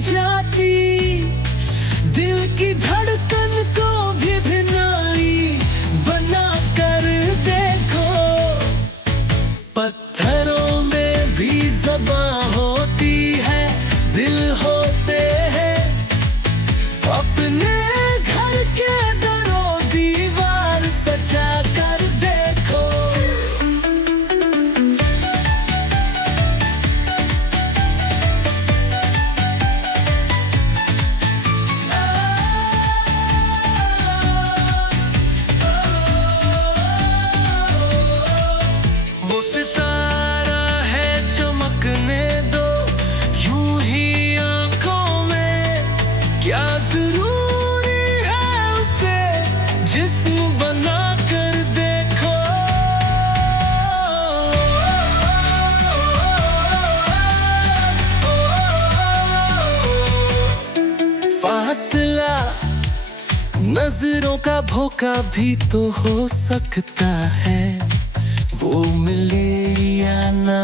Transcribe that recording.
जाती, दिल की धड़कन को भी भिनाई बना कर देखो। पत्थरों में भी ज़बान होती है, दिल होते हैं अपने घर के दरों दीवार सजा कर देखो। वो सितारा है चमकने दो यूं ही आंखों में, क्या जरूरी है उसे जिस्म बना कर देखो। फासला नजरों का धोखा भी तो हो सकता है, वो मिले या ना